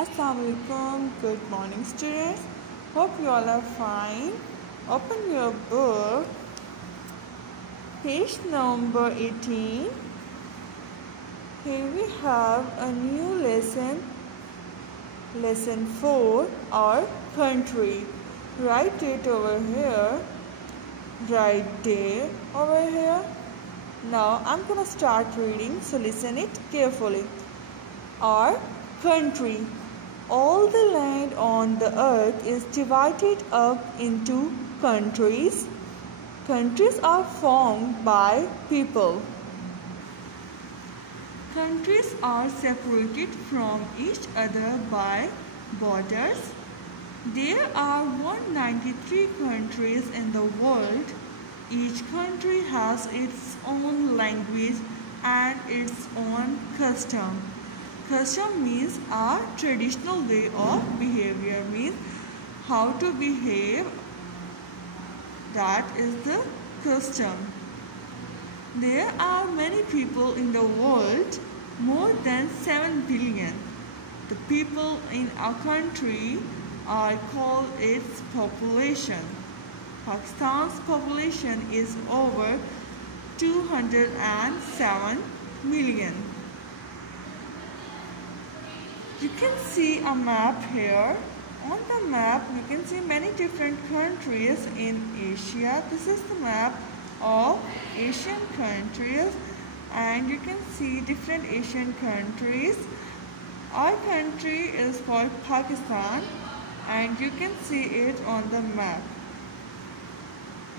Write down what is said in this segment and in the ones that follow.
Assalamualaikum. Good morning, students. Hope you all are fine. Open your book, page number 18. Here we have a new lesson, lesson 4 or country. Write it over here, right there over here. Now I'm gonna start reading, so listen it carefully. Our country. All the land on the earth is divided up into countries. Countries are formed by people. Countries are separated from each other by borders. There are 193 countries in the world. Each country has its own language and its own custom. Custom means a traditional way of behavior, means how to behave. That is the custom. There are many people in the world, more than 7 billion. The people in our country are called its population. Pakistan's population is over 207 million. You can see a map here. On the map, you can see many different countries in Asia. This is the map of Asian countries, and you can see different Asian countries. Our country is called Pakistan, and you can see it on the map.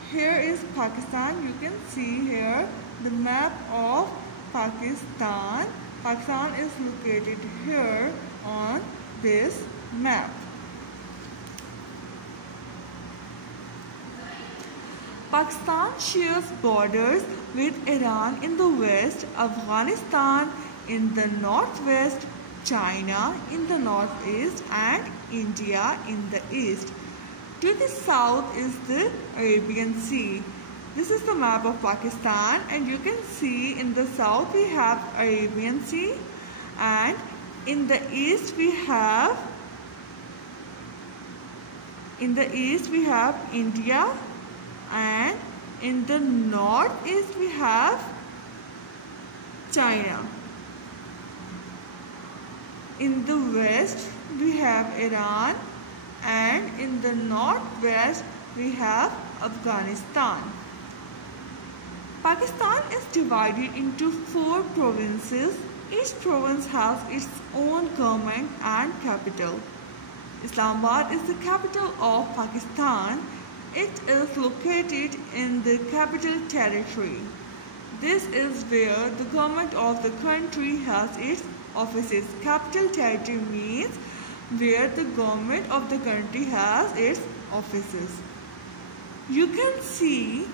Here is Pakistan. You can see here the map of Pakistan. Pakistan is located here on this map. Pakistan shares borders with Iran in the west, Afghanistan in the northwest, China in the northeast, and India in the east. To the south is the Arabian Sea. This is the map of Pakistan, and you can see in the south we have Arabian Sea, and in the east we have India, and in the northeast we have China. In the west we have Iran, and in the northwest we have Afghanistan. Pakistan is divided into 4 provinces. Each province has its own government and capital. Islamabad is the capital of Pakistan. It is located in the Capital Territory. This is where the government of the country has its offices. Capital Territory means where the government of the country has its offices. You can see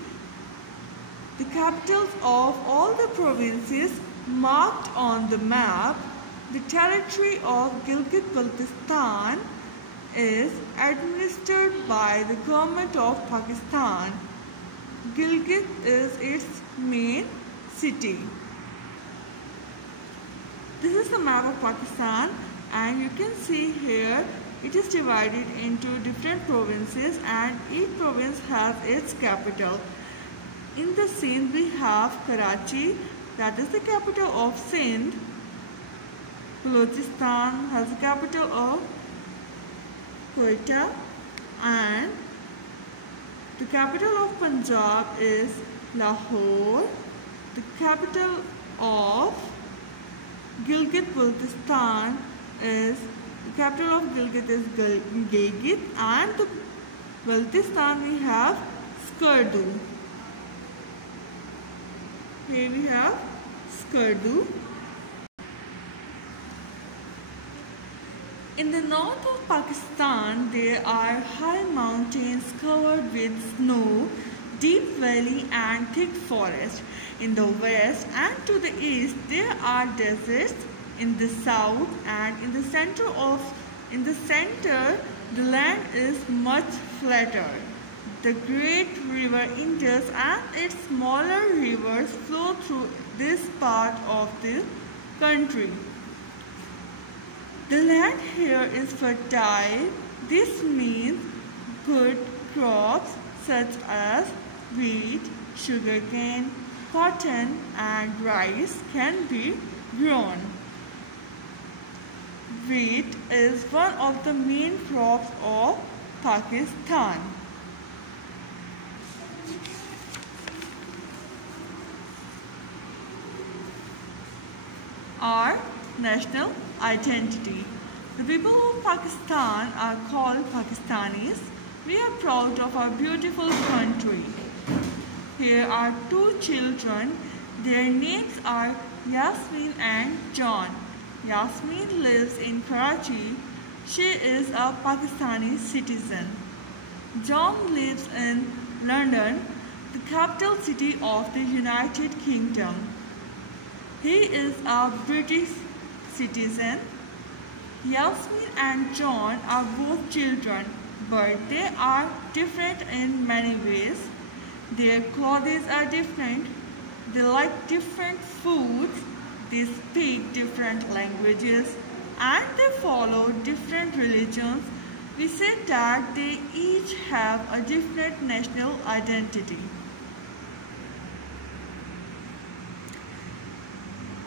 the capitals of all the provinces marked on the map. The territory of Gilgit-Baltistan is administered by the government of Pakistan. Gilgit is its main city. This is the map of Pakistan, and you can see here it is divided into different provinces, and each province has its capital. In the Sindh we have Karachi, that is the capital of Sindh. Balochistan has the capital of Quetta, and the capital of Punjab is Lahore. The capital of Gilgit-Baltistan is Gilgit, and the Baltistan we have Skardu. Here we have Skardu. In the north of Pakistan, there are high mountains covered with snow, deep valley and thick forest. In the west and to the east, there are deserts. In the south and in the center, the land is much flatter. The great river Indus and its smaller rivers flow through this part of the country. The land here is fertile. This means good crops such as wheat, sugarcane, cotton and rice can be grown. Wheat is one of the main crops of Pakistan. Our national identity. The people of Pakistan are called Pakistanis. We are proud of our beautiful country. Here are two children. Their names are Yasmin and John. Yasmin lives in Karachi. She is a Pakistani citizen. John lives in London, the capital city of the United Kingdom. He is a British citizen. Yasmin and John are both children, but they are different in many ways. Their clothes are different. They like different foods. They speak different languages and they follow different religions. We say that they each have a different national identity.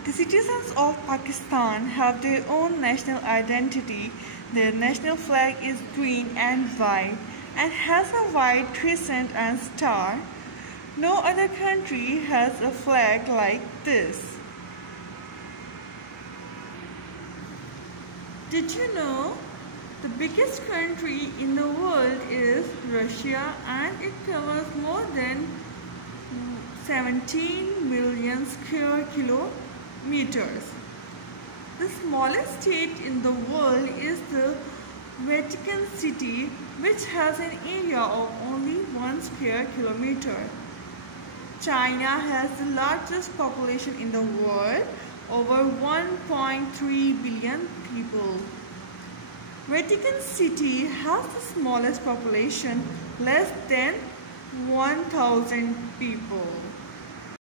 The citizens of Pakistan have their own national identity. Their national flag is green and white and has a white crescent and star. No other country has a flag like this. Did you know the biggest country in the world is Russia and it covers more than 17 million square kilometers. The smallest state in the world is the Vatican City, which has an area of only 1 square kilometer. China has the largest population in the world, over 1.3 billion people. Vatican City has the smallest population, less than 1,000 people.